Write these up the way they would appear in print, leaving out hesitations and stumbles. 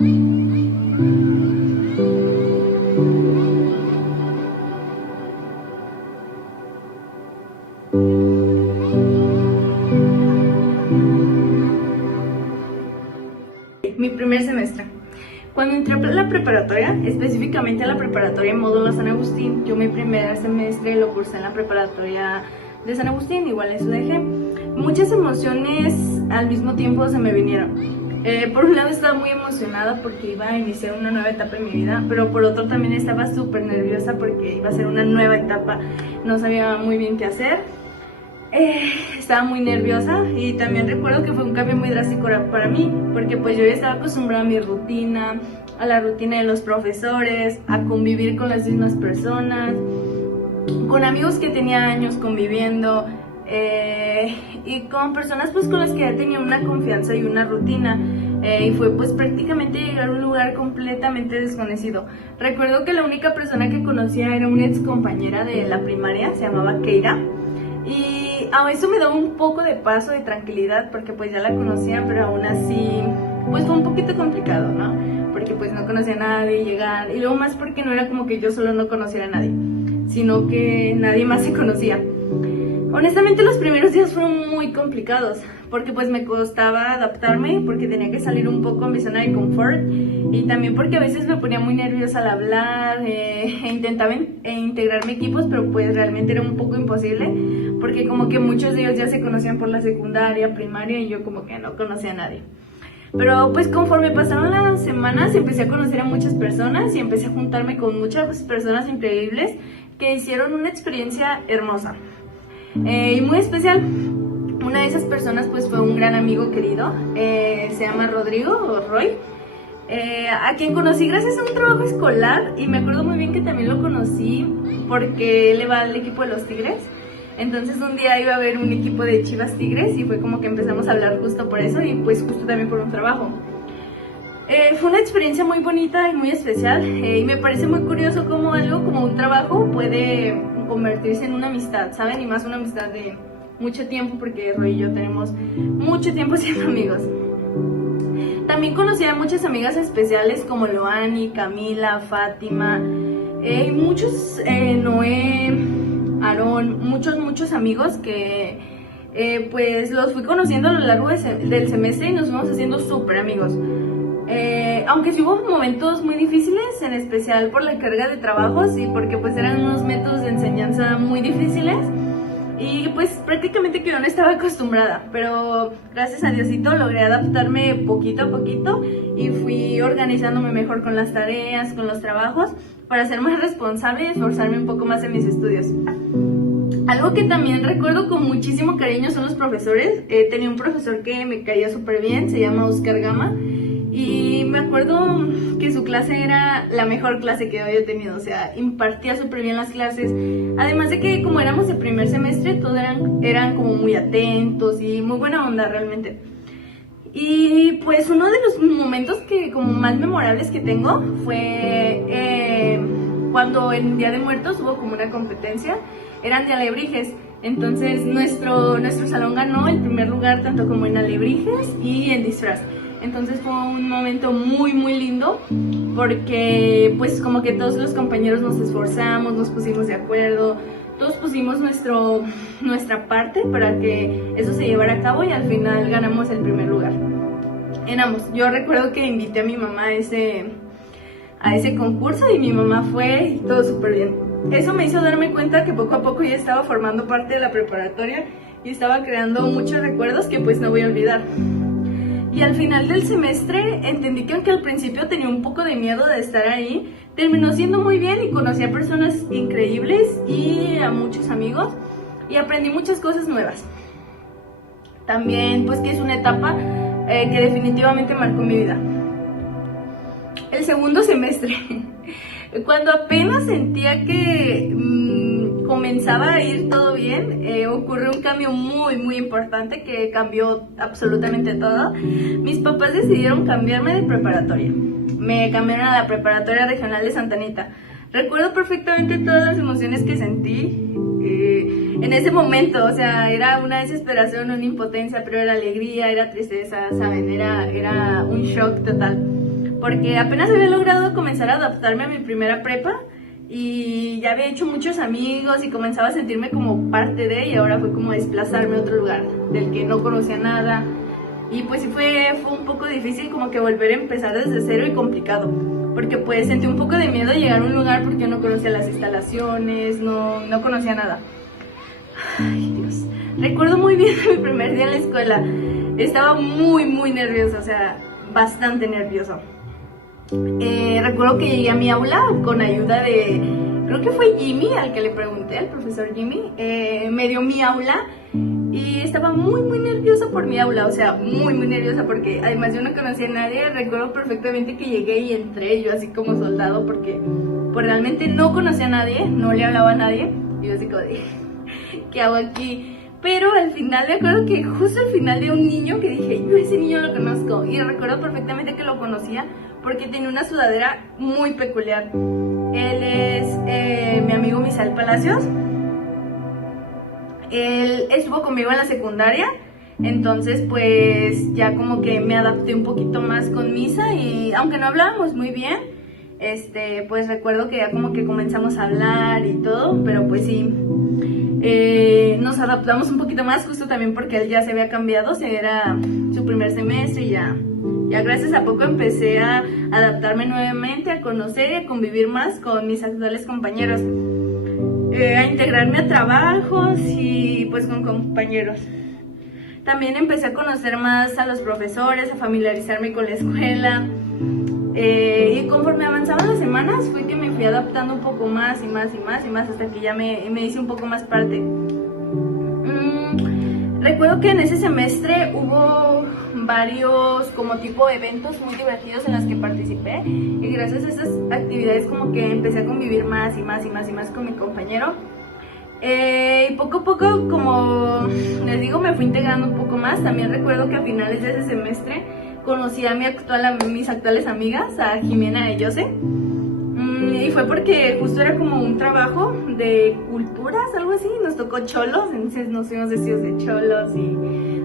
Mi primer semestre. Cuando entré a la preparatoria, específicamente a la preparatoria Módulo San Agustín, yo mi primer semestre lo cursé en la preparatoria de San Agustín, igual eso dejé. Muchas emociones al mismo tiempo se me vinieron. Por un lado estaba muy emocionada porque iba a iniciar una nueva etapa en mi vida, pero por otro también estaba súper nerviosa porque iba a ser una nueva etapa, no sabía muy bien qué hacer. Estaba muy nerviosa y también recuerdo que fue un cambio muy drástico para mí, porque pues yo ya estaba acostumbrada a mi rutina, a la rutina de los profesores, a convivir con las mismas personas, con amigos que tenía años conviviendo, y con personas pues con las que ya tenía una confianza y una rutina. Y fue pues prácticamente llegar a un lugar completamente desconocido. Recuerdo que la única persona que conocía era una ex compañera de la primaria, se llamaba Keira, y a eso me daba un poco de paso, de tranquilidad, porque pues ya la conocía, pero aún así pues fue un poquito complicado, ¿no? Porque pues no conocía a nadie, llegar, y luego más porque no era como que yo solo no conociera a nadie, sino que nadie más se conocía. Honestamente los primeros días fueron muy complicados, porque pues me costaba adaptarme, porque tenía que salir un poco a mi zona de confort, y también porque a veces me ponía muy nerviosa al hablar, intentaba integrarme equipos, pero pues realmente era un poco imposible, porque como que muchos de ellos ya se conocían por la secundaria, primaria, y yo como que no conocía a nadie. Pero pues conforme pasaron las semanas empecé a conocer a muchas personas y empecé a juntarme con muchas personas increíbles que hicieron una experiencia hermosa. Y muy especial. Una de esas personas pues fue un gran amigo querido, se llama Rodrigo o Roy, a quien conocí gracias a un trabajo escolar, y me acuerdo muy bien que también lo conocí porque él va al equipo de los Tigres. Entonces un día iba a haber un equipo de Chivas Tigres y fue como que empezamos a hablar justo por eso, y pues justo también por un trabajo. Fue una experiencia muy bonita y muy especial, y me parece muy curioso cómo algo como un trabajo puede convertirse en una amistad, ¿saben? Y más una amistad de mucho tiempo, porque Roy y yo tenemos mucho tiempo siendo amigos. También conocí a muchas amigas especiales como Loani, Camila, Fátima, muchos, Noé, Aarón, muchos amigos que pues los fui conociendo a lo largo del semestre y nos fuimos haciendo súper amigos. Aunque sí hubo momentos muy difíciles, en especial por la carga de trabajos y porque pues eran unos métodos de enseñanza muy difíciles, y pues prácticamente que yo no estaba acostumbrada, pero gracias a Diosito logré adaptarme poquito a poquito y fui organizándome mejor con las tareas, con los trabajos, para ser más responsable y esforzarme un poco más en mis estudios. Algo que también recuerdo con muchísimo cariño son los profesores. Tenía un profesor que me caía súper bien, se llama Oscar Gama, y me acuerdo que su clase era la mejor clase que había tenido, o sea, impartía súper bien las clases, además de que como éramos de primer semestre, todos eran como muy atentos y muy buena onda realmente. Y pues uno de los momentos que como más memorables que tengo fue cuando en Día de Muertos hubo como una competencia, eran de alebrijes. Entonces nuestro salón ganó el primer lugar tanto como en alebrijes y en disfraz. Entonces fue un momento muy muy lindo, porque pues como que todos los compañeros nos esforzamos, nos pusimos de acuerdo, todos pusimos nuestra parte para que eso se llevara a cabo, y al final ganamos el primer lugar en ambos. Yo recuerdo que invité a mi mamá a ese concurso y mi mamá fue y todo súper bien. Eso me hizo darme cuenta que poco a poco ya estaba formando parte de la preparatoria y estaba creando muchos recuerdos que pues no voy a olvidar. Y al final del semestre entendí que aunque al principio tenía un poco de miedo de estar ahí, terminó siendo muy bien y conocí a personas increíbles y a muchos amigos y aprendí muchas cosas nuevas. También pues que es una etapa que definitivamente marcó mi vida. El segundo semestre, cuando apenas sentía que comenzaba a ir todo bien, ocurrió un cambio muy muy importante que cambió absolutamente todo. Mis papás decidieron cambiarme de preparatoria. Me cambiaron a la preparatoria regional de Santa Anita. Recuerdo perfectamente todas las emociones que sentí en ese momento, o sea, era una desesperación, una impotencia, pero era alegría, era tristeza, ¿saben? Era un shock total. porque apenas había logrado comenzar a adaptarme a mi primera prepa y ya había hecho muchos amigos y comenzaba a sentirme como parte de, y ahora fue como desplazarme a otro lugar del que no conocía nada. Y pues sí fue un poco difícil como que volver a empezar desde cero y complicado, porque pues sentí un poco de miedo llegar a un lugar porque no conocía las instalaciones, no conocía nada. Ay, Dios. Recuerdo muy bien mi primer día en la escuela. Estaba muy nerviosa, o sea, bastante nerviosa. Recuerdo que llegué a mi aula con ayuda de, creo que fue Jimmy, al que le pregunté, al profesor Jimmy, me dio mi aula. Y estaba muy nerviosa por mi aula, o sea, muy nerviosa porque además yo no conocía a nadie. Recuerdo perfectamente que llegué y entré yo así como soldado porque pues realmente no conocía a nadie, no le hablaba a nadie. Y yo así como de, ¿qué hago aquí? Pero al final me acuerdo que justo al final de un niño que dije, yo ese niño lo conozco. Y recuerdo perfectamente que lo conocía porque tenía una sudadera muy peculiar. Él es mi amigo Misael Palacios. Él estuvo conmigo en la secundaria, entonces pues ya como que me adapté un poquito más con Misa, y aunque no hablábamos muy bien, pues recuerdo que ya como que comenzamos a hablar y todo, pero pues sí, nos adaptamos un poquito más justo también porque él ya se había cambiado, era su primer semestre y ya gracias a poco empecé a adaptarme nuevamente, a conocer y a convivir más con mis actuales compañeros. A integrarme a trabajos y pues con compañeros. También empecé a conocer más a los profesores, a familiarizarme con la escuela, y conforme avanzaban las semanas fue que me fui adaptando un poco más y más hasta que ya me hice un poco más parte. Recuerdo que en ese semestre hubo varios como tipo eventos muy divertidos en los que participé, y gracias a esas actividades como que empecé a convivir más y más con mi compañero, y poco a poco, como les digo, me fui integrando un poco más. También recuerdo que a finales de ese semestre conocí a mis actuales amigas, a Jimena y Jose, y fue porque justo era como un trabajo de culturas, algo así, nos tocó cholos, entonces nos fuimos vestidos de cholos, y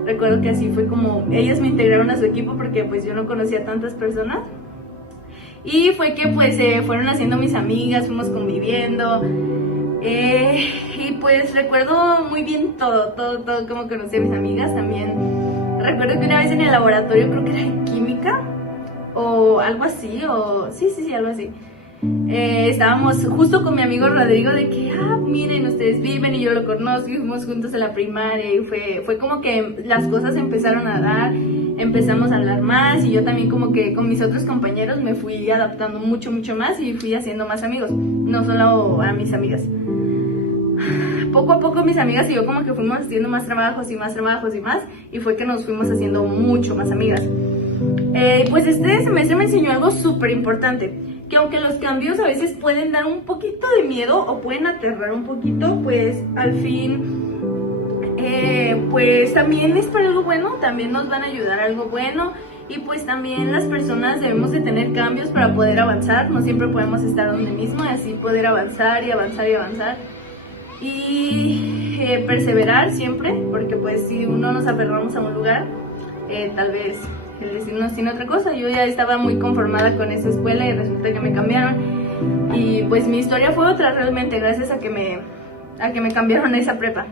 recuerdo que así fue como ellas me integraron a su equipo porque pues yo no conocía a tantas personas, y fue que pues fueron haciendo mis amigas, fuimos conviviendo, y pues recuerdo muy bien todo como conocí a mis amigas. También recuerdo que una vez en el laboratorio, creo que era de química o algo así, o sí, algo así, estábamos justo con mi amigo Rodrigo de que, miren, ustedes viven y yo lo conozco, y fuimos juntos a la primaria, y fue como que las cosas empezaron a dar, empezamos a hablar más, y yo también como que con mis otros compañeros me fui adaptando mucho más y fui haciendo más amigos, no solo a mis amigas. Poco a poco mis amigas y yo como que fuimos haciendo más trabajos y más, y fue que nos fuimos haciendo mucho más amigas. Pues este semestre me enseñó algo súper importante, que aunque los cambios a veces pueden dar un poquito de miedo o pueden aterrar un poquito, pues al fin, pues también es para algo bueno, también nos van a ayudar a algo bueno, y pues también las personas debemos de tener cambios para poder avanzar, no siempre podemos estar donde mismo, y así poder avanzar y perseverar siempre, porque pues si uno nos aferramos a un lugar, tal vez el destino nos tiene otra cosa. Yo ya estaba muy conformada con esa escuela y resulta que me cambiaron, y pues mi historia fue otra realmente gracias a que me cambiaron a esa prepa.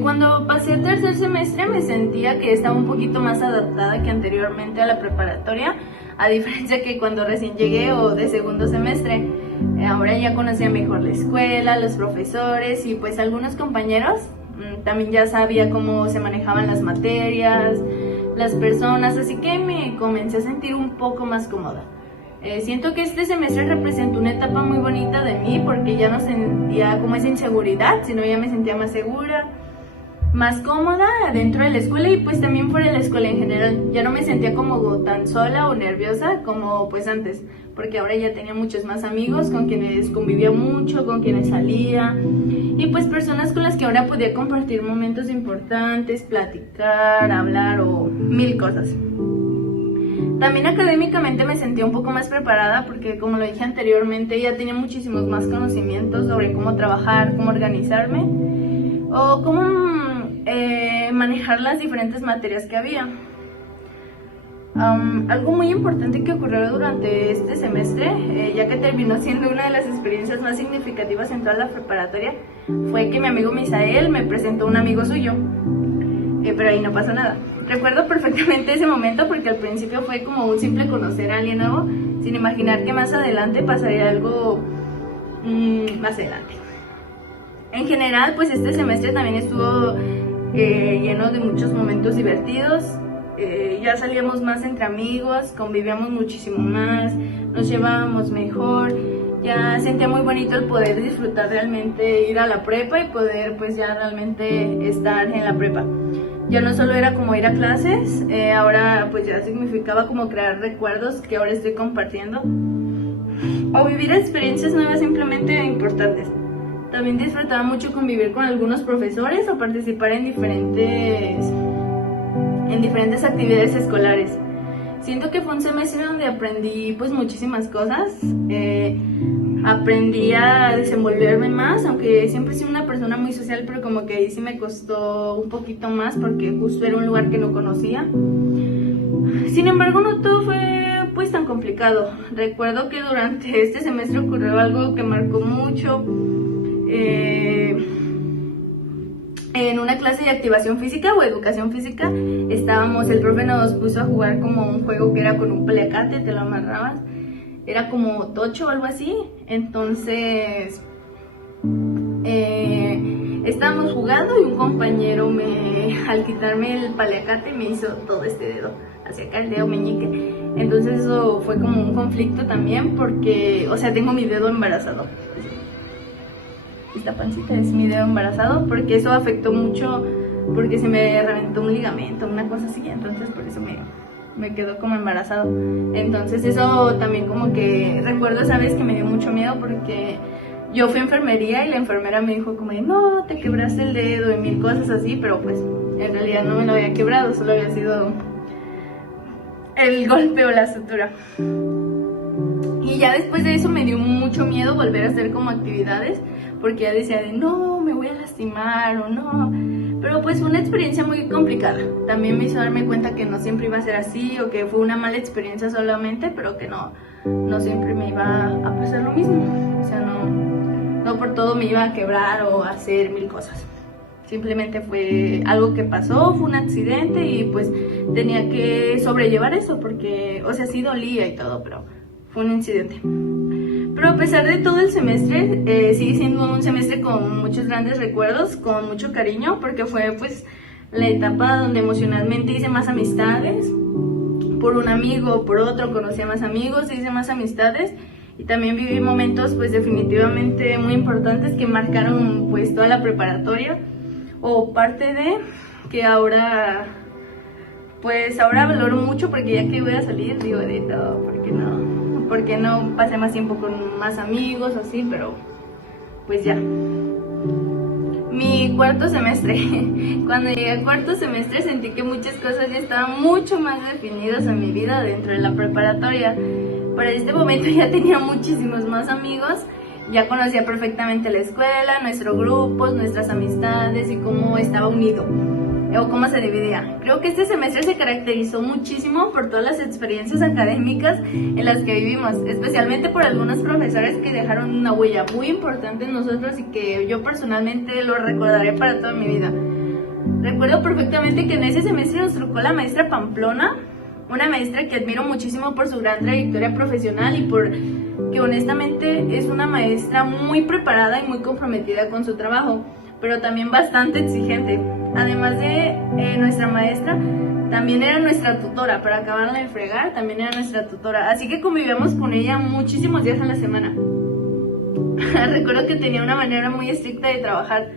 Cuando pasé el tercer semestre me sentía que estaba un poquito más adaptada que anteriormente a la preparatoria, a diferencia que cuando recién llegué o de segundo semestre. Ahora ya conocía mejor la escuela, los profesores y pues algunos compañeros. También ya sabía cómo se manejaban las materias, las personas, así que me comencé a sentir un poco más cómoda. Siento que este semestre representó una etapa muy bonita de mí, porque ya no sentía como esa inseguridad, sino ya me sentía más segura, más cómoda dentro de la escuela, y pues también fuera de la escuela en general. Ya no me sentía como tan sola o nerviosa como pues antes, porque ahora ya tenía muchos más amigos con quienes convivía mucho, con quienes salía, y pues personas con las que ahora podía compartir momentos importantes, platicar, hablar o mil cosas. También académicamente me sentía un poco más preparada porque, como lo dije anteriormente, ya tenía muchísimos más conocimientos sobre cómo trabajar, cómo organizarme o cómo manejar las diferentes materias que había. Algo muy importante que ocurrió durante este semestre, ya que terminó siendo una de las experiencias más significativas en toda la preparatoria, fue que mi amigo Misael me presentó a un amigo suyo, pero ahí no pasó nada. Recuerdo perfectamente ese momento porque al principio fue como un simple conocer a alguien nuevo, sin imaginar que más adelante pasaría algo más adelante. En general, pues este semestre también estuvo lleno de muchos momentos divertidos. Ya salíamos más entre amigos, convivíamos muchísimo más, nos llevábamos mejor, ya sentía muy bonito el poder disfrutar realmente ir a la prepa y poder pues ya realmente estar en la prepa. Ya no solo era como ir a clases, ahora pues ya significaba como crear recuerdos que ahora estoy compartiendo o vivir experiencias nuevas simplemente importantes. También disfrutaba mucho convivir con algunos profesores o participar en diferentes actividades escolares. Siento que fue un semestre donde aprendí pues muchísimas cosas, aprendí a desenvolverme más, aunque siempre he sido una persona muy social, pero como que ahí sí me costó un poquito más porque justo era un lugar que no conocía. Sin embargo, no todo fue pues tan complicado. Recuerdo que durante este semestre ocurrió algo que marcó mucho. En una clase de activación física o educación física el profe nos puso a jugar como un juego que era con un paliacate, te lo amarrabas, era como tocho o algo así. Entonces estábamos jugando y un compañero al quitarme el paliacate me hizo todo este dedo, hacia acá el dedo meñique. Entonces eso fue como un conflicto también porque, o sea, tengo mi dedo embarazado. Esta pancita es mi dedo embarazado porque eso afectó mucho porque se me reventó un ligamento, una cosa así, entonces por eso me quedó como embarazado. Entonces eso también como que recuerdo esa vez que me dio mucho miedo porque yo fui a enfermería y la enfermera me dijo como de, no, te quebraste el dedo y mil cosas así, pero pues en realidad no me lo había quebrado, solo había sido el golpe o la sutura. Y ya después de eso me dio mucho miedo volver a hacer como actividades porque ya decía de no, me voy a lastimar o no, pero pues fue una experiencia muy complicada. También me hizo darme cuenta que no siempre iba a ser así o que fue una mala experiencia solamente, pero que no siempre me iba a pasar lo mismo. O sea, no por todo me iba a quebrar o a hacer mil cosas. Simplemente fue algo que pasó, fue un accidente y pues tenía que sobrellevar eso porque, o sea, sí dolía y todo, pero fue un incidente. Pero a pesar de todo el semestre, sigue siendo un semestre con muchos grandes recuerdos, con mucho cariño, porque fue pues la etapa donde emocionalmente hice más amistades. Por un amigo, por otro, conocí a más amigos, hice más amistades. Y también viví momentos pues definitivamente muy importantes que marcaron pues toda la preparatoria. O parte de que ahora valoro mucho porque ya que voy a salir digo de todo, porque no pasé más tiempo con más amigos o así, pero pues ya. Mi cuarto semestre, cuando llegué al cuarto semestre sentí que muchas cosas ya estaban mucho más definidas en mi vida dentro de la preparatoria. Para este momento ya tenía muchísimos más amigos, ya conocía perfectamente la escuela, nuestros grupos, nuestras amistades y cómo estaba unido o cómo se dividía. Creo que este semestre se caracterizó muchísimo por todas las experiencias académicas en las que vivimos, especialmente por algunos profesores que dejaron una huella muy importante en nosotros y que yo personalmente lo recordaré para toda mi vida. Recuerdo perfectamente que en ese semestre nos tocó la maestra Pamplona, una maestra que admiro muchísimo por su gran trayectoria profesional y por que honestamente es una maestra muy preparada y muy comprometida con su trabajo, pero también bastante exigente. Además de nuestra maestra, también era nuestra tutora, para acabarla de fregar, también era nuestra tutora, así que convivíamos con ella muchísimos días a la semana. Recuerdo que tenía una manera muy estricta de trabajar.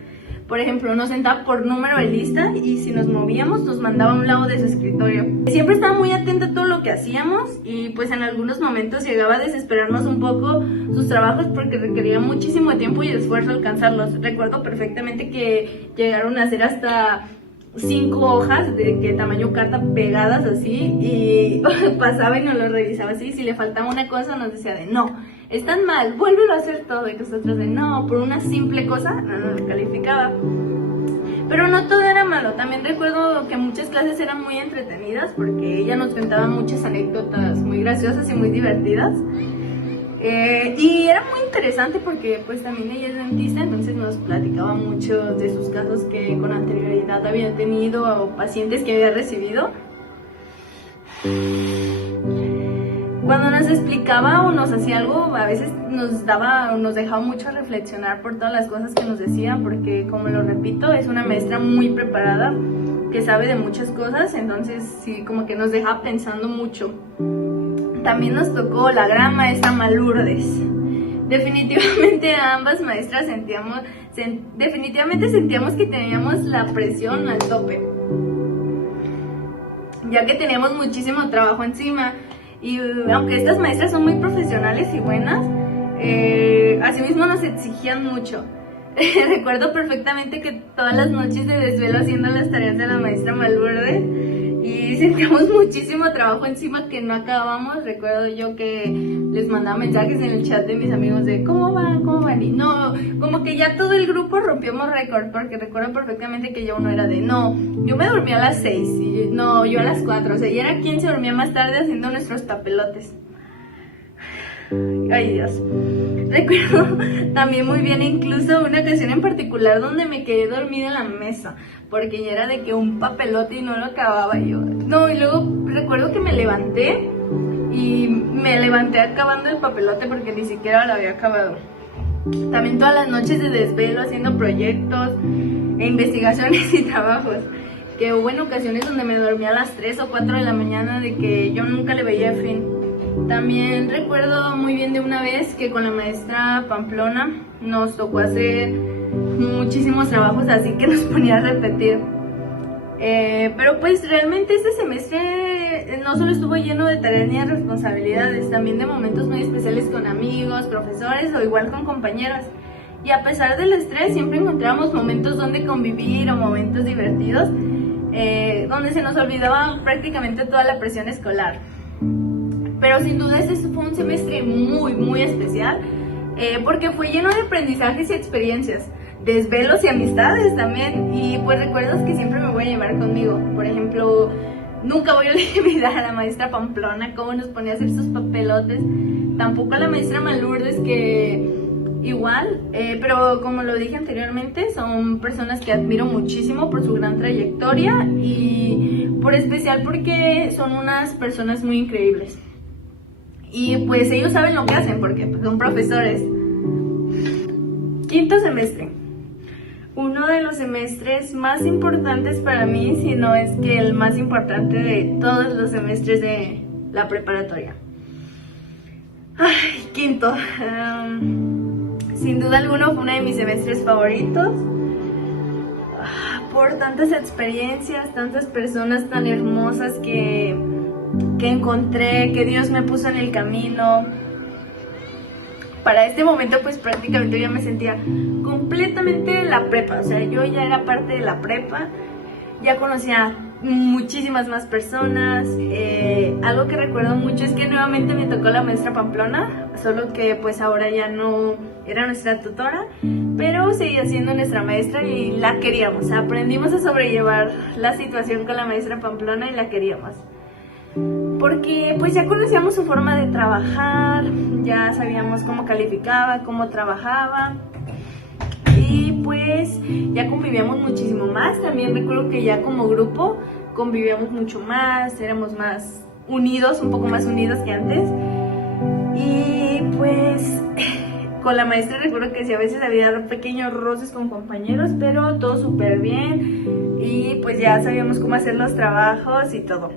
Por ejemplo, nos sentaba por número de lista y si nos movíamos nos mandaba a un lado de su escritorio. Siempre estaba muy atenta a todo lo que hacíamos y pues en algunos momentos llegaba a desesperarnos un poco sus trabajos porque requería muchísimo tiempo y esfuerzo alcanzarlos. Recuerdo perfectamente que llegaron a ser hasta 5 hojas de tamaño carta pegadas así y pasaba y nos lo revisaba así. Si le faltaba una cosa nos decía de no, están mal, vuélvelo a hacer todo. Y nosotros de no, por una simple cosa no nos calificaba. Pero no todo era malo, también recuerdo que muchas clases eran muy entretenidas porque ella nos contaba muchas anécdotas muy graciosas y muy divertidas. Y era muy interesante porque pues también ella es dentista, entonces nos platicaba mucho de sus casos que con anterioridad había tenido o pacientes que había recibido. Cuando nos explicaba o nos hacía algo, a veces nos dejaba mucho a reflexionar por todas las cosas que nos decía, porque como lo repito, es una maestra muy preparada, que sabe de muchas cosas, entonces sí, como que nos deja pensando mucho. También nos tocó la gran maestra Malurdes. Definitivamente a ambas maestras definitivamente sentíamos que teníamos la presión al tope, ya que teníamos muchísimo trabajo encima. Y aunque estas maestras son muy profesionales y buenas, asimismo nos exigían mucho. Recuerdo perfectamente que todas las noches de desvelo haciendo las tareas de la maestra Malverde y sentíamos muchísimo trabajo encima que no acabábamos. Recuerdo yo que les mandaba mensajes en el chat de mis amigos de ¿cómo van? Y no, como que ya todo el grupo rompíamos récord, porque recuerdo perfectamente que yo uno era de no, yo me dormía a las 6 y no, yo a las 4, o sea, y era quien se dormía más tarde haciendo nuestros papelotes. Ay Dios. Recuerdo también muy bien incluso una ocasión en particular donde me quedé dormida en la mesa, porque ya era de que un papelote y no lo acababa yo. No, y luego recuerdo que me levanté acabando el papelote porque ni siquiera lo había acabado. También todas las noches de desvelo haciendo proyectos e investigaciones y trabajos, que hubo en ocasiones donde me dormía a las 3 o 4 de la mañana de que yo nunca le veía fin. También recuerdo muy bien de una vez que con la maestra Pamplona nos tocó hacer muchísimos trabajos, así que nos ponía a repetir. Pero pues realmente este semestre no solo estuvo lleno de tareas ni de responsabilidades, también de momentos muy especiales con amigos, profesores o igual con compañeras. Y a pesar del estrés siempre encontramos momentos donde convivir o momentos divertidos, donde se nos olvidaba prácticamente toda la presión escolar. Pero sin duda este fue un semestre muy especial, porque fue lleno de aprendizajes y experiencias, desvelos y amistades también, y pues recuerdos que siempre me voy a llevar conmigo. Por ejemplo, nunca voy a olvidar a la maestra Pamplona, cómo nos ponía a hacer sus papelotes, tampoco a la maestra Malurdes, que igual, pero como lo dije anteriormente, son personas que admiro muchísimo por su gran trayectoria y por especial porque son unas personas muy increíbles. Y pues ellos saben lo que hacen porque pues, son profesores. Quinto semestre. Uno de los semestres más importantes para mí, si no es que el más importante de todos los semestres de la preparatoria. Ay, quinto. Sin duda alguna fue uno de mis semestres favoritos. Por tantas experiencias, tantas personas tan hermosas que encontré, que Dios me puso en el camino. Para este momento pues prácticamente ya me sentía completamente la prepa, o sea, yo ya era parte de la prepa, ya conocía muchísimas más personas. Algo que recuerdo mucho es que nuevamente me tocó la maestra Pamplona, solo que pues ahora ya no era nuestra tutora, pero seguía siendo nuestra maestra y la queríamos. Aprendimos a sobrellevar la situación con la maestra Pamplona y la queríamos, porque pues ya conocíamos su forma de trabajar, ya sabíamos cómo calificaba, cómo trabajaba y pues ya convivíamos muchísimo más. También recuerdo que ya como grupo convivíamos mucho más, éramos más unidos, un poco más unidos que antes. Y pues con la maestra recuerdo que sí, a veces había pequeños roces con compañeros, pero todo súper bien y pues ya sabíamos cómo hacer los trabajos y todo.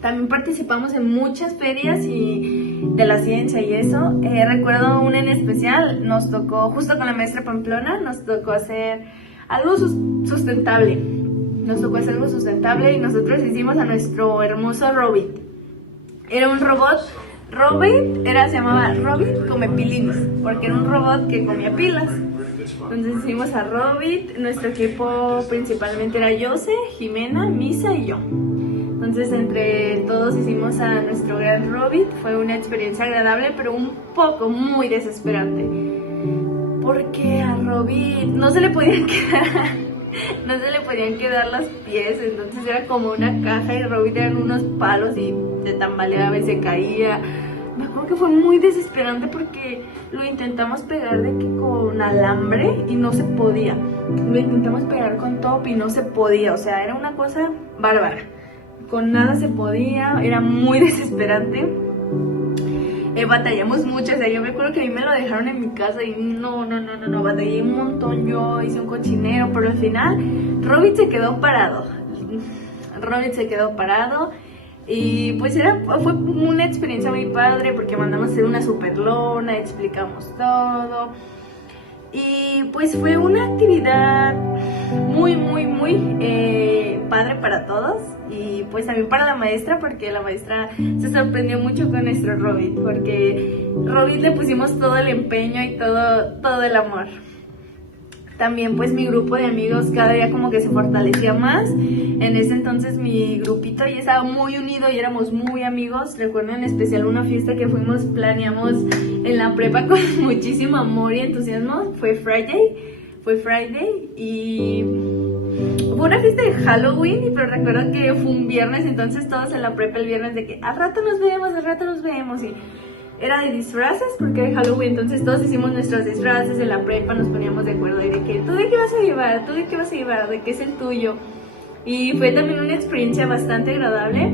También participamos en muchas ferias y de la ciencia y eso. Recuerdo una en especial, nos tocó, justo con la maestra Pamplona, nos tocó hacer algo sustentable. Nos tocó hacer algo sustentable y nosotros hicimos a nuestro hermoso Robit. Era un robot, se llamaba Robit Come Pilines, porque era un robot que comía pilas. Entonces hicimos a Robit, nuestro equipo principalmente era Jose, Jimena, Misa y yo. Entonces entre todos hicimos a nuestro gran Robit. Fue una experiencia agradable, pero un poco muy desesperante, porque a Robit no se le podían quedar no se le podían quedar los pies, entonces era como una caja y Robin eran unos palos y se tambaleaba y se caía. Me acuerdo que fue muy desesperante porque lo intentamos pegar de que con alambre y no se podía. Lo intentamos pegar con top y no se podía, o sea, era una cosa bárbara. Con nada se podía, era muy desesperante. Batallamos mucho, o sea, yo me acuerdo que a mí me lo dejaron en mi casa y no, batallé un montón, yo hice un cochinero, pero al final Robin se quedó parado. Y pues fue una experiencia muy padre porque mandamos a hacer una super lona, explicamos todo. Y pues fue una actividad muy padre para todos. Y pues también para la maestra, porque la maestra se sorprendió mucho con nuestro Robin, porque Robin le pusimos todo el empeño y todo el amor. También pues mi grupo de amigos cada día como que se fortalecía más. En ese entonces mi grupito ya estaba muy unido y éramos muy amigos. Recuerdo en especial una fiesta que planeamos en la prepa con muchísimo amor y entusiasmo. Fue Friday y fue una fiesta de Halloween, pero recuerdo que fue un viernes, entonces todos en la prepa el viernes de que al rato nos vemos y era de disfraces porque era Halloween, entonces todos hicimos nuestros disfraces en la prepa, nos poníamos de acuerdo y de que ¿tú de qué vas a llevar? ¿De qué es el tuyo? Y fue también una experiencia bastante agradable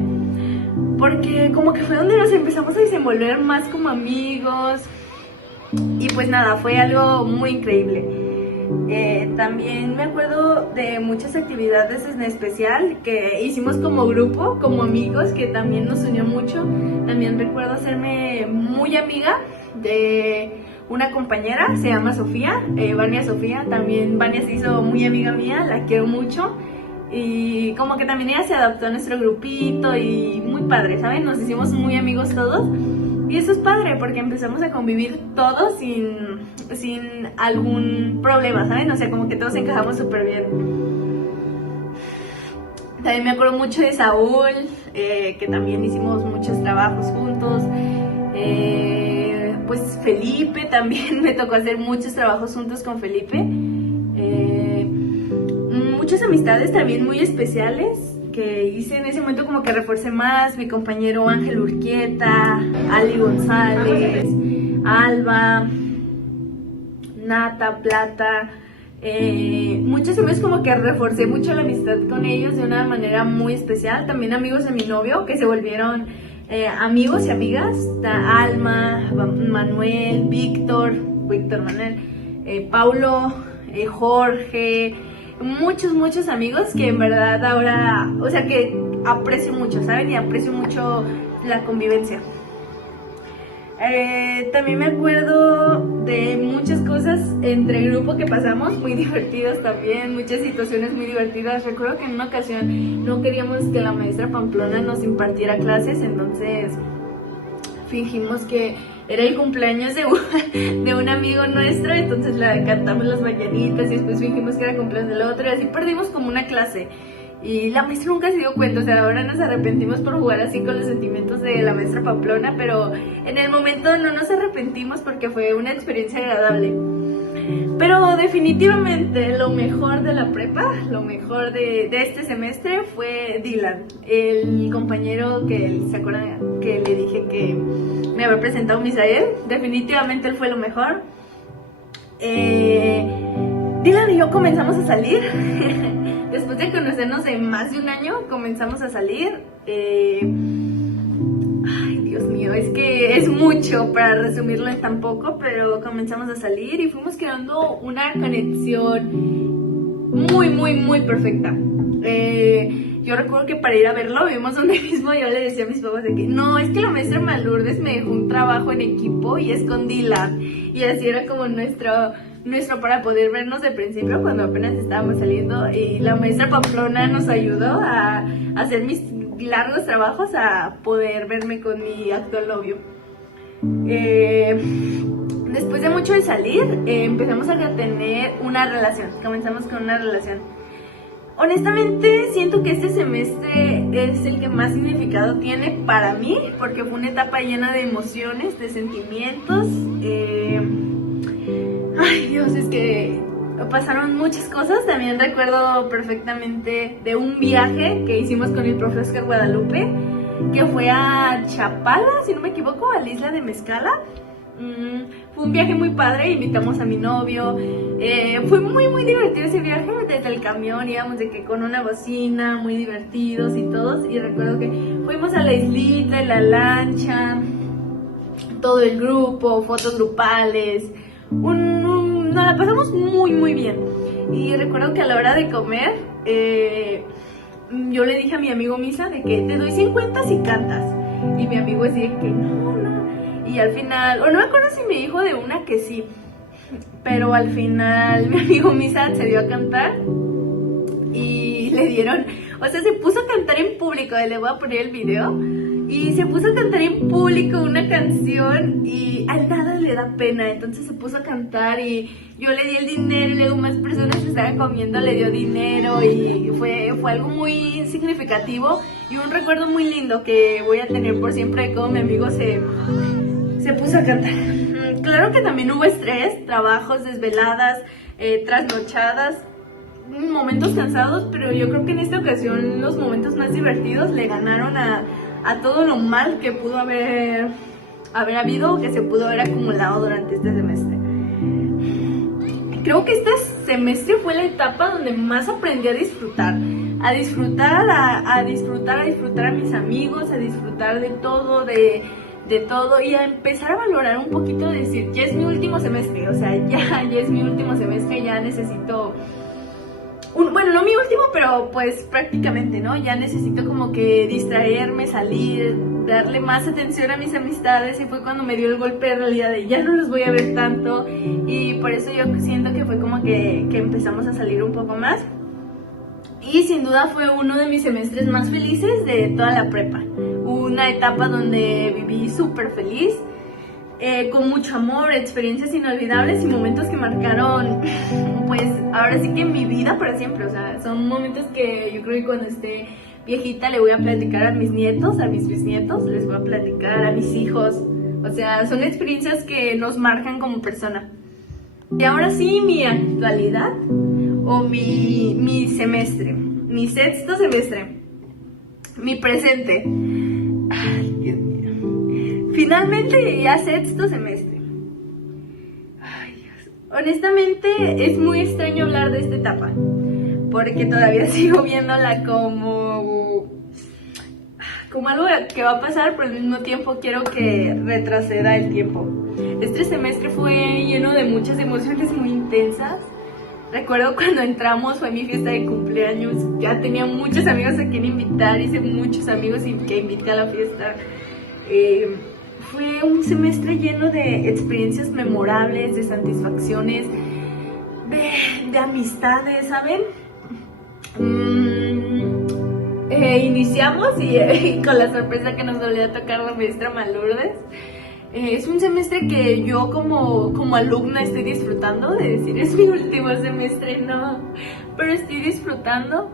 porque como que fue donde nos empezamos a desenvolver más como amigos y pues nada, fue algo muy increíble. También me acuerdo de muchas actividades en especial que hicimos como grupo, como amigos, que también nos unió mucho. También recuerdo hacerme muy amiga de una compañera, se llama Sofía, Vania Sofía. También Vania se hizo muy amiga mía, la quiero mucho. Y como que también ella se adaptó a nuestro grupito y muy padre, ¿saben? Nos hicimos muy amigos todos. Y eso es padre porque empezamos a convivir todos sin algún problema, ¿saben? O sea, como que todos encajamos súper bien. También me acuerdo mucho de Saúl, que también hicimos muchos trabajos juntos. Pues Felipe, también me tocó hacer muchos trabajos juntos con Felipe. Muchas amistades también muy especiales que hice en ese momento, como que reforcé más. Mi compañero Ángel Urquieta, Ali González, Alba, Nata, Plata, muchos amigos, como que reforcé mucho la amistad con ellos de una manera muy especial. También amigos de mi novio que se volvieron amigos y amigas, Alma, Manuel, Víctor Manuel, Paulo, Jorge, muchos amigos que en verdad ahora, o sea, que aprecio mucho, ¿saben? Y aprecio mucho la convivencia. También me acuerdo de muchas cosas entre grupo que pasamos, muy divertidas también, muchas situaciones muy divertidas. Recuerdo que en una ocasión no queríamos que la maestra Pamplona nos impartiera clases, entonces fingimos que era el cumpleaños de un amigo nuestro, entonces le cantamos las mañanitas y después fingimos que era cumpleaños del otro y así perdimos como una clase. Y la maestra nunca se dio cuenta, o sea, ahora nos arrepentimos por jugar así con los sentimientos de la maestra Pamplona, pero en el momento no nos arrepentimos porque fue una experiencia agradable. Pero definitivamente lo mejor de la prepa, lo mejor de este semestre fue Dylan, el compañero que se acuerdan que le dije que me había presentado Misael. Definitivamente él fue lo mejor. Dylan y yo comenzamos a salir. Después de conocernos de más de un año, comenzamos a salir. Ay, Dios mío, es que es mucho para resumirlo en tan poco, pero comenzamos a salir y fuimos creando una conexión muy perfecta. Yo recuerdo que para ir a verlo, vimos donde mismo, yo le decía a mis papás de que no, es que la maestra Malurdes me dejó un trabajo en equipo y es con Dylan. Y así era como nuestro para poder vernos de principio cuando apenas estábamos saliendo, y la maestra Pamplona nos ayudó a hacer mis largos trabajos, a poder verme con mi actual novio. Después de mucho de salir, empezamos a tener una relación, comenzamos con una relación. Honestamente siento que este semestre es el que más significado tiene para mí, porque fue una etapa llena de emociones, de sentimientos. Ay Dios, es que pasaron muchas cosas. También recuerdo perfectamente de un viaje que hicimos con el profe Oscar Guadalupe, que fue a Chapala, si no me equivoco, a la isla de Mezcala. Fue un viaje muy padre, invitamos a mi novio. Fue muy divertido ese viaje. Desde el camión íbamos de que con una bocina, muy divertidos y todos. Y recuerdo que fuimos a la islita, en la lancha, todo el grupo, fotos grupales. Nos la pasamos muy bien. Y recuerdo que a la hora de comer, yo le dije a mi amigo Misa de que te doy 50 si cantas. Y mi amigo decía que no. Y al final, o no me acuerdo si me dijo de una que sí, pero al final mi amigo Misa se dio a cantar y le dieron, o sea, se puso a cantar en público. Le voy a poner el video. Y se puso a cantar en público una canción y a nada le da pena. Entonces se puso a cantar y yo le di el dinero y luego más personas que estaban comiendo le dio dinero. Y fue algo muy significativo y un recuerdo muy lindo que voy a tener por siempre de cómo mi amigo se puso a cantar. Claro que también hubo estrés, trabajos, desveladas, trasnochadas, momentos cansados, pero yo creo que en esta ocasión los momentos más divertidos le ganaron a todo lo mal que pudo haber habido o que se pudo haber acumulado durante este semestre. Creo que este semestre fue la etapa donde más aprendí a disfrutar a mis amigos, a disfrutar de todo, de todo, y a empezar a valorar un poquito, de decir, ya es mi último semestre, o sea, ya es mi último semestre, ya necesito... bueno, no mi último, pero pues prácticamente, ¿no? Ya necesito como que distraerme, salir, darle más atención a mis amistades. Y fue cuando me dio el golpe de realidad de ya no los voy a ver tanto. Y por eso yo siento que fue como que empezamos a salir un poco más. Y sin duda fue uno de mis semestres más felices de toda la prepa. Una etapa donde viví súper feliz. Con mucho amor, experiencias inolvidables y momentos que marcaron, pues ahora sí que mi vida para siempre. O sea, son momentos que yo creo que cuando esté viejita le voy a platicar a mis nietos, a mis bisnietos, les voy a platicar a mis hijos. O sea, son experiencias que nos marcan como persona. Y ahora sí, mi actualidad o mi semestre, mi sexto semestre, mi presente. Ay, Dios mío. Finalmente llegué a sexto semestre. Ay, Dios. Honestamente es muy extraño hablar de esta etapa, porque todavía sigo viéndola como algo que va a pasar, pero al mismo tiempo quiero que retroceda el tiempo. Este semestre fue lleno de muchas emociones muy intensas. Recuerdo cuando entramos, fue mi fiesta de cumpleaños. Ya tenía muchos amigos a quien invitar, hice muchos amigos que invité a la fiesta. Fue un semestre lleno de experiencias memorables, de satisfacciones, de amistades, ¿saben? Iniciamos y con la sorpresa que nos volvió a tocar la maestra Malurdes. Es un semestre que yo como alumna estoy disfrutando, de decir, es mi último semestre, no, pero estoy disfrutando.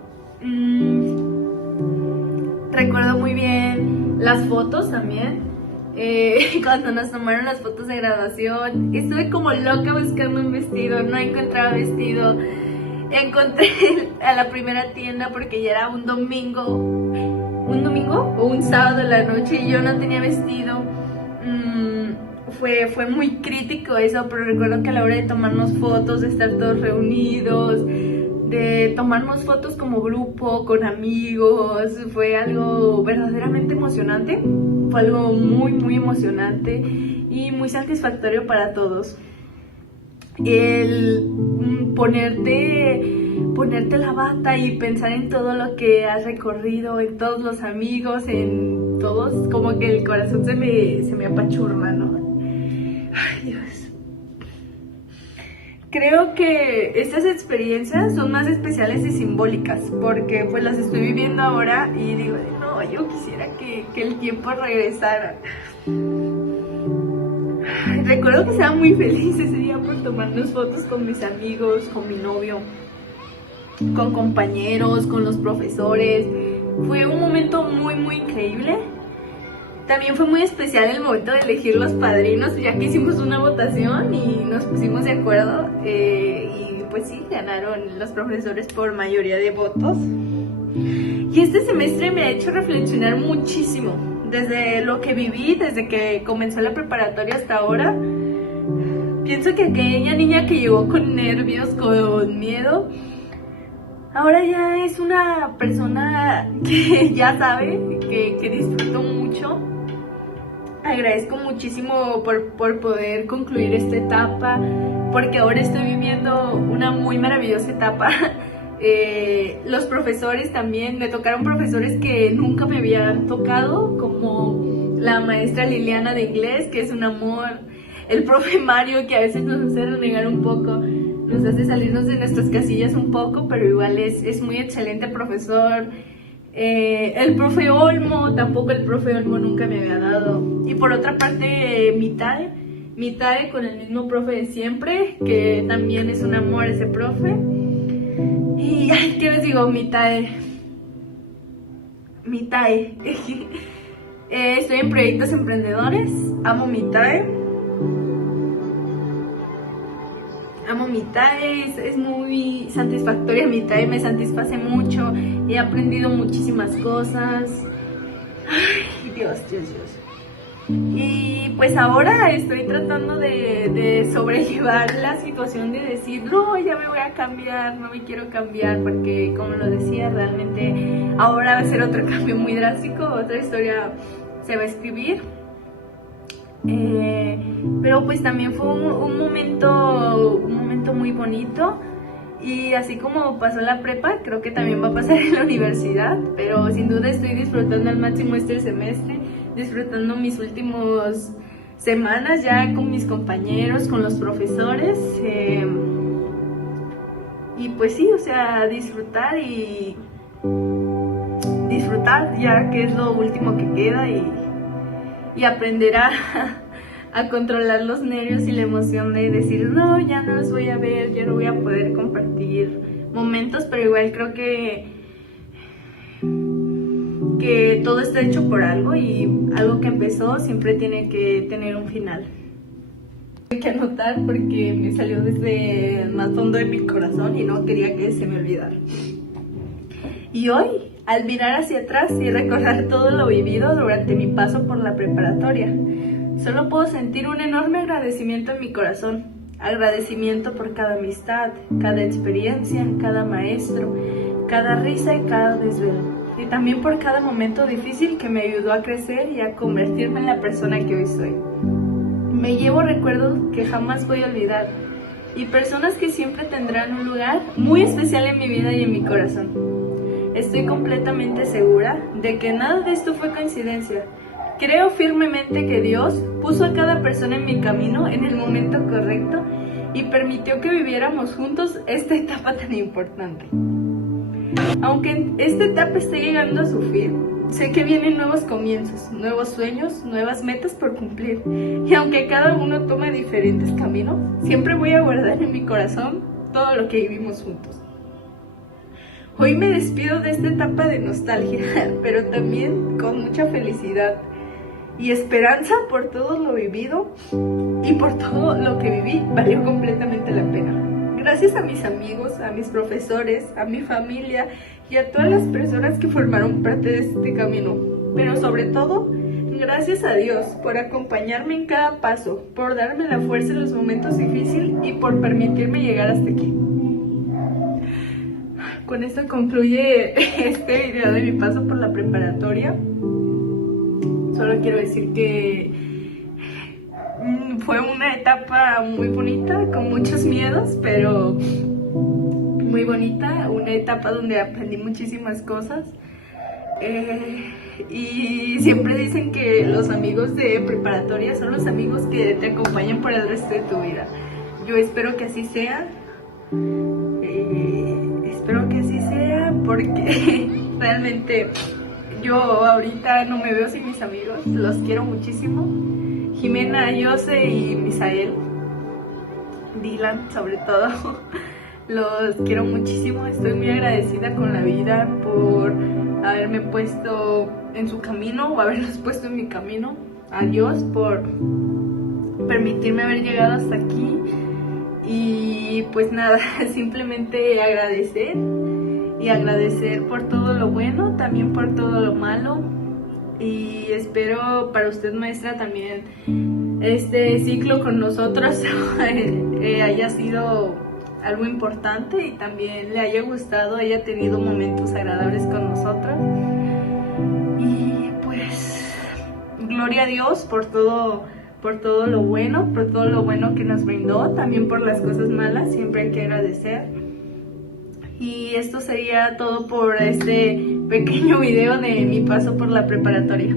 Recuerdo muy bien las fotos también, cuando nos tomaron las fotos de graduación. Estuve como loca buscando un vestido, no encontraba vestido. Encontré a la primera tienda porque ya era un domingo o un sábado de la noche y yo no tenía vestido. Fue muy crítico eso, pero recuerdo que a la hora de tomarnos fotos, de estar todos reunidos, de tomarnos fotos como grupo, con amigos, fue algo verdaderamente emocionante. Fue algo muy emocionante y muy satisfactorio para todos. El ponerte la bata y pensar en todo lo que has recorrido, en todos los amigos, en todos, como que el corazón se me apachurra, ¿no? Ay, Dios. Creo que estas experiencias son más especiales y simbólicas porque pues las estoy viviendo ahora y digo, no, yo quisiera que el tiempo regresara. Recuerdo que estaba muy feliz ese día por tomarnos fotos con mis amigos, con mi novio, con compañeros, con los profesores. Fue un momento muy increíble. También fue muy especial el momento de elegir los padrinos, ya que hicimos una votación y nos pusimos de acuerdo y pues sí, ganaron los profesores por mayoría de votos. Y este semestre me ha hecho reflexionar muchísimo, desde lo que viví, desde que comenzó la preparatoria hasta ahora. Pienso que aquella niña que llegó con nervios, con miedo, ahora ya es una persona que ya sabe, que disfruto mucho. Agradezco muchísimo por poder concluir esta etapa, porque ahora estoy viviendo una muy maravillosa etapa. Los profesores también, me tocaron profesores que nunca me habían tocado, como la maestra Liliana de inglés, que es un amor, el profe Mario, que a veces nos hace renegar un poco, nos hace salirnos de nuestras casillas un poco, pero igual es muy excelente profesor. El profe Olmo, tampoco el profe Olmo nunca me había dado. Y por otra parte, Mitae con el mismo profe de siempre, que también es un amor ese profe. Y, ay, ¿qué les digo? Mitae. Estoy en proyectos emprendedores, amo Mitae, es muy satisfactoria Mitae, me satisface mucho, he aprendido muchísimas cosas. Ay, Dios. Y pues ahora estoy tratando de sobrellevar la situación de decir, no, ya me voy a cambiar, no me quiero cambiar, porque como lo decía, realmente ahora va a ser otro cambio muy drástico, otra historia se va a escribir. Pero pues también fue un momento muy bonito, y así como pasó la prepa, creo que también va a pasar en la universidad, pero sin duda estoy disfrutando al máximo este semestre, disfrutando mis últimas semanas ya con mis compañeros, con los profesores, y pues sí, o sea, disfrutar ya, que es lo último que queda, y aprender a controlar los nervios y la emoción de decir, no, ya no los voy a ver, ya no voy a poder compartir momentos, pero igual creo que todo está hecho por algo, y algo que empezó siempre tiene que tener un final. Hay que anotar porque me salió desde el más fondo de mi corazón y no quería que se me olvidara. Y hoy, al mirar hacia atrás y recordar todo lo vivido durante mi paso por la preparatoria, solo puedo sentir un enorme agradecimiento en mi corazón. Agradecimiento por cada amistad, cada experiencia, cada maestro, cada risa y cada desvelo. Y también por cada momento difícil que me ayudó a crecer y a convertirme en la persona que hoy soy. Me llevo recuerdos que jamás voy a olvidar, y personas que siempre tendrán un lugar muy especial en mi vida y en mi corazón. Estoy completamente segura de que nada de esto fue coincidencia. Creo firmemente que Dios puso a cada persona en mi camino en el momento correcto y permitió que viviéramos juntos esta etapa tan importante. Aunque esta etapa esté llegando a su fin, sé que vienen nuevos comienzos, nuevos sueños, nuevas metas por cumplir. Y aunque cada uno tome diferentes caminos, siempre voy a guardar en mi corazón todo lo que vivimos juntos. Hoy me despido de esta etapa de nostalgia, pero también con mucha felicidad y esperanza por todo lo vivido, y por todo lo que viví valió completamente la pena. Gracias a mis amigos, a mis profesores, a mi familia y a todas las personas que formaron parte de este camino. Pero sobre todo, gracias a Dios por acompañarme en cada paso, por darme la fuerza en los momentos difíciles y por permitirme llegar hasta aquí. Con esto concluye este video de mi paso por la preparatoria. Solo quiero decir que fue una etapa muy bonita, con muchos miedos, pero muy bonita. Una etapa donde aprendí muchísimas cosas. Y siempre dicen que los amigos de preparatoria son los amigos que te acompañan por el resto de tu vida. Yo espero que así sea. Espero que así sea, porque realmente yo ahorita no me veo sin mis amigos. Los quiero muchísimo. Jimena, Jose y Misael, Dylan sobre todo, los quiero muchísimo. Estoy muy agradecida con la vida por haberme puesto en su camino o haberlos puesto en mi camino. A Dios por permitirme haber llegado hasta aquí. Y pues nada, simplemente agradecer y agradecer por todo lo bueno, también por todo lo malo. Y espero para usted, maestra, también este ciclo con nosotros haya sido algo importante y también le haya gustado, haya tenido momentos agradables con nosotros. Y pues gloria a Dios por todo lo bueno, por todo lo bueno que nos brindó, también por las cosas malas, siempre hay que agradecer. Y esto sería todo por este pequeño video de mi paso por la preparatoria.